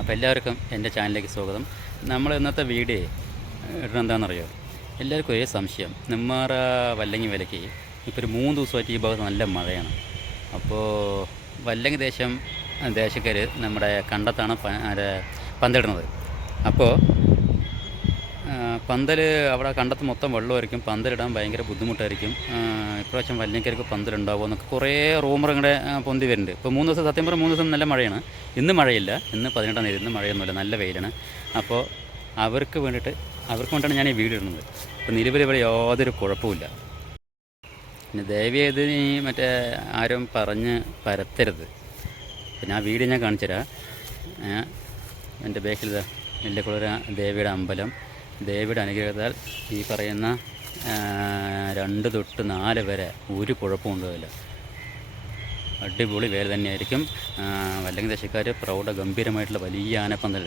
അപ്പോൾ എല്ലാവർക്കും എന്റെ ചാനലിലേക്ക് സ്വാഗതം. നമ്മൾ ഇന്നത്തെ വീഡിയോ ഇടുന്നത് എന്താണെന്നറിയോ എല്ലാവർക്കും ഒരേ സംശയം. നെമ്മാറ വല്ലങ്ങി വിലയ്ക്ക് ഇപ്പോൾ ഒരു മൂന്ന് ദിവസമായിട്ട് ഈ ഭാഗത്ത് നല്ല മഴയാണ്. അപ്പോൾ വല്ലങ്ങി ദേശം ദേശക്കാർ നമ്മുടെ കണ്ടത്താണ് പന്തിടുന്നത്. അപ്പോൾ പന്തൽ അവിടെ കണ്ടത്ത് മൊത്തം വെള്ളമായിരിക്കും. പന്തലിടാൻ ഭയങ്കര ബുദ്ധിമുട്ടായിരിക്കും. ഇപ്രാവശ്യം വല്യക്കരക്ക് പന്തലുണ്ടാവുമോ എന്നൊക്കെ കുറേ റൂമർ ഇങ്ങനെ പൊന്തി വരുന്നുണ്ട്. ഇപ്പോൾ മൂന്ന് ദിവസം സത്യം പറഞ്ഞാൽ മൂന്ന് ദിവസം നല്ല മഴയാണ്. ഇന്ന് മഴയില്ല. ഇന്ന് പതിനെട്ടാം തീയതി ഇന്ന് മഴയൊന്നുമില്ല. നല്ല വെയിലാണ്. അപ്പോൾ അവർക്ക് വേണ്ടിയിട്ട് അവർക്ക് വേണ്ടിയിട്ടാണ് ഞാൻ ഈ വീട് ഇടുന്നത്. ഇപ്പോൾ നിലവിൽ ഇവിടെ യാതൊരു കുഴപ്പമില്ല പിന്നെ ദയവേത് നീ മറ്റേ ആരും പറഞ്ഞ് പരത്തരുത്. പിന്നെ ആ വീട് ഞാൻ കാണിച്ചുതരാം. തരാം എന്റെ ബാക്കിൽ ഇതാ നെല്ലിക്കുളര ദേവിയുടെ അമ്പലം. ദേവിയുടെ അനുഗ്രഹത്താൽ ഈ പറയുന്ന രണ്ട് തൊട്ട് നാല് വരെ ഒരു കുഴപ്പവും ഉണ്ടാവില്ല. അടിപൊളി വേല തന്നെയായിരിക്കും. വല്ലങ്ങി ദശക്കാർ പ്രൗഢ ഗംഭീരമായിട്ടുള്ള വലിയ ആനപ്പന്തൽ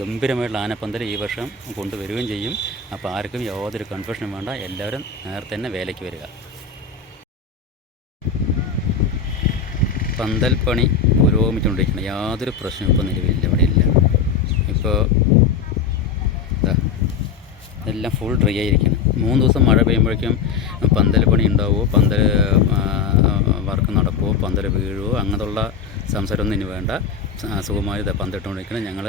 ഗംഭീരമായിട്ടുള്ള ആനപ്പന്തൽ ഈ വർഷം കൊണ്ടുവരികയും ചെയ്യും. അപ്പോൾ ആർക്കും യാതൊരു കൺഫ്യൂഷനും വേണ്ട. എല്ലാവരും നേരത്തെ തന്നെ വേലയ്ക്ക് വരിക. പന്തൽ പണി പുരോഗമിച്ചുകൊണ്ടിരിക്കണം യാതൊരു പ്രശ്നവും ഇപ്പോൾ നിലവിലില്ല ഇവിടെ ഇല്ല ഇപ്പോൾ ഇതെല്ലാം ഫുൾ ഡ്രൈ ആയിരിക്കണം. മൂന്ന് ദിവസം മഴ പെയ്യുമ്പോഴേക്കും പന്തൽ പണി ഉണ്ടാവുമോ പന്തൽ വർക്ക് നടക്കുമോ പന്തൽ വീഴുമോ അങ്ങനെയുള്ള സംസാരമൊന്നും ഇനി വേണ്ട. സുഖമായി പന്തിട്ടുകൊണ്ടിരിക്കണം ഞങ്ങൾ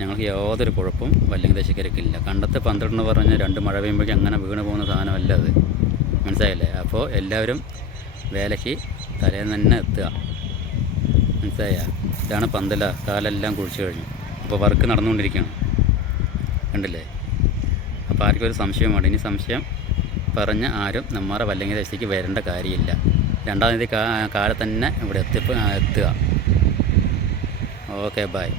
ഞങ്ങൾക്ക് യാതൊരു കുഴപ്പവും വല്ലെങ്കിൽ ദശക്കരക്കില്ല കണ്ടത്തെ പന്തിട്ടെന്ന് പറഞ്ഞാൽ രണ്ട് മഴ പെയ്യുമ്പോഴേക്കും അങ്ങനെ വീണ് പോകുന്ന സാധനമല്ല അത്. മനസ്സിലായില്ലേ? അപ്പോൾ എല്ലാവരും വേലയ്ക്ക് തലേന്ന് തന്നെ എത്തുക. മനസ്സിലായ? ഇതാണ് പന്തല. കാലെല്ലാം കുഴിച്ചു കഴിഞ്ഞു. അപ്പോൾ വർക്ക് നടന്നുകൊണ്ടിരിക്കുകയാണ് കണ്ടില്ലേ? അപ്പോൾ ആർക്കും ഒരു സംശയം വേണ്ട ഇനി സംശയം പറഞ്ഞ് ആരും നമ്മുടെ വല്ലങ്ങി ദേശത്തേക്ക് വരേണ്ട കാര്യമില്ല. രണ്ടാം തീയതി കാലത്തന്നെ കാലത്ത് തന്നെ ഇവിടെ എത്തി എത്തുക. Okay bye.